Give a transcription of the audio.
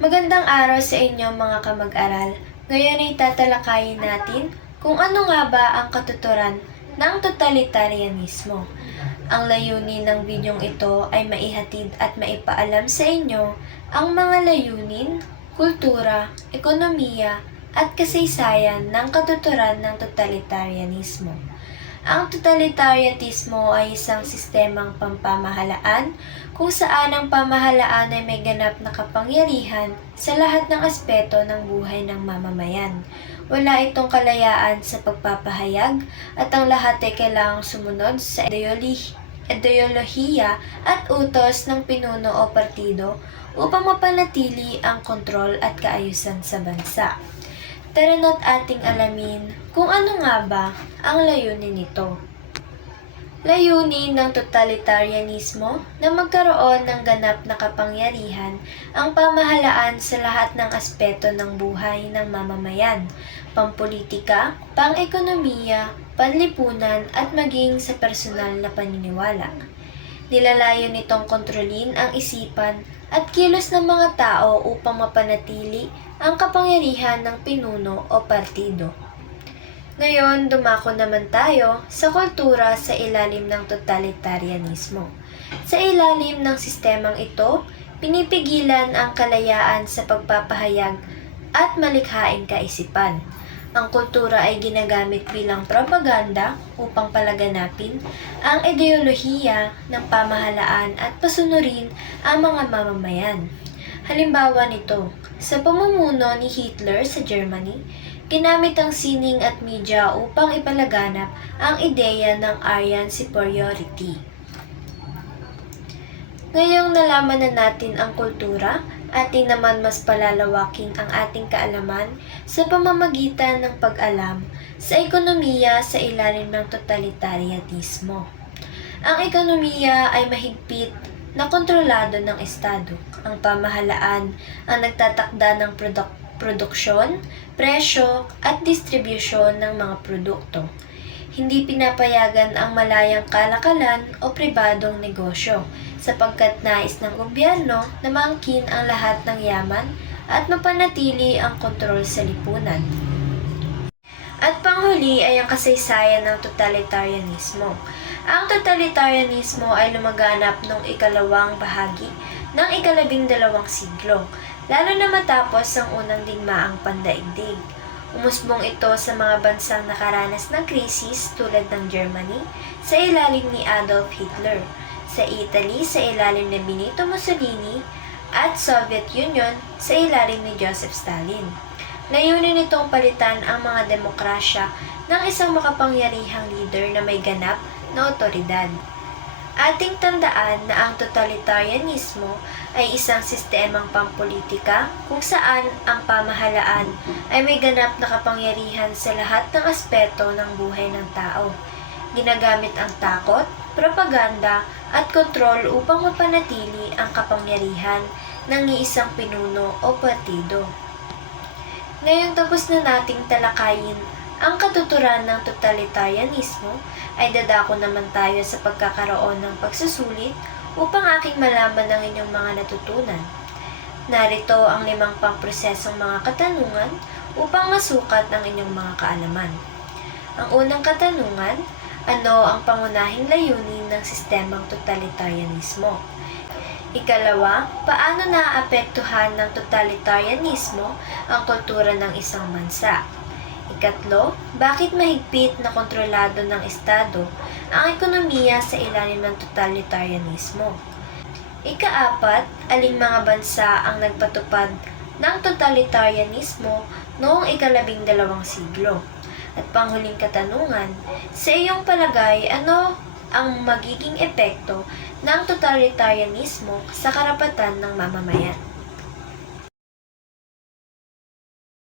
Magandang araw sa inyo mga kamag-aral. Ngayon ay tatalakayin natin kung ano nga ba ang katuturan ng totalitarianismo. Ang layunin ng bidyong ito ay maihatid at maipaalam sa inyo ang mga layunin, kultura, ekonomiya, at kasaysayan ng katuturan ng totalitarianismo. Ang totalitarianismo ay isang sistemang pampamahalaan kung saan ang pamahalaan ay may ganap na kapangyarihan sa lahat ng aspeto ng buhay ng mamamayan. Wala itong kalayaan sa pagpapahayag at ang lahat ay kailangang sumunod sa ideolohiya at utos ng pinuno o partido upang mapanatili ang kontrol at kaayusan sa bansa. Tara na't ating alamin kung ano nga ba ang layunin nito. Layunin ng totalitarianismo na magkaroon ng ganap na kapangyarihan ang pamahalaan sa lahat ng aspeto ng buhay ng mamamayan, pampolitika, pang-ekonomiya, panlipunan at maging sa personal na paniniwala. Nilalayon nitong kontrolin ang isipan at kilos ng mga tao upang mapanatili ang kapangyarihan ng pinuno o partido. Ngayon, dumako naman tayo sa kultura sa ilalim ng totalitarianismo. Sa ilalim ng sistemang ito, pinipigilan ang kalayaan sa pagpapahayag at malikhaing kaisipan. Ang kultura ay ginagamit bilang propaganda upang palaganapin ang ideolohiya ng pamahalaan at pasunurin ang mga mamamayan. Halimbawa nito, sa pamumuno ni Hitler sa Germany, ginamit ang sining at media upang ipalaganap ang ideya ng Aryan superiority. Ngayong nalaman na natin ang kultura, atin naman mas palalawakin ang ating kaalaman sa pamamagitan ng pag-alam sa ekonomiya sa ilalim ng totalitarianismo. Ang ekonomiya ay mahigpit na kontrolado ng Estado. Ang pamahalaan ang nagtatakda ng produksyon, presyo at distribusyon ng mga produkto. Hindi pinapayagan ang malayang kalakalan o pribadong negosyo sapagkat nais ng gobyerno na maangkin ang lahat ng yaman at mapanatili ang kontrol sa lipunan. At panghuli ay ang kasaysayan ng totalitarianismo. Ang totalitarianismo ay lumaganap noong ikalawang bahagi ng ika-12 siglo, lalo na matapos ang unang digmaang pandaigdig. Umusbong ito sa mga bansang nakaranas ng krisis tulad ng Germany sa ilalim ni Adolf Hitler, sa Italy sa ilalim ni Benito Mussolini, at Soviet Union sa ilalim ni Joseph Stalin. Layunin nitong palitan ang mga demokrasya ng isang makapangyarihang leader na may ganap na otoridad. Ating tandaan na ang totalitarianismo ay isang sistemang pampolitika kung saan ang pamahalaan ay may ganap na kapangyarihan sa lahat ng aspeto ng buhay ng tao. Ginagamit ang takot, propaganda at kontrol upang mapanatili ang kapangyarihan ng iisang pinuno o partido. Ngayong tapos na nating talakayin ang katuturan ng totalitarianismo, ay dadako naman tayo sa pagkakaroon ng pagsusulit upang aking malaman ang inyong mga natutunan. Narito ang 5 pangprosesong mga katanungan upang masukat ang inyong mga kaalaman. Ang unang katanungan, ano ang pangunahing layunin ng sistemang totalitarianismo? Ikalawa, paano naaapektuhan ng totalitarianismo ang kultura ng isang bansa? Ikatlo, bakit mahigpit na kontrolado ng Estado ang ekonomiya sa ilalim ng totalitarianismo? Ikaapat, aling mga bansa ang nagpatupad ng totalitarianismo noong ika-12 siglo? At panghuling katanungan, sa iyong palagay, ano ang magiging epekto ng totalitarianismo sa karapatan ng mamamayan?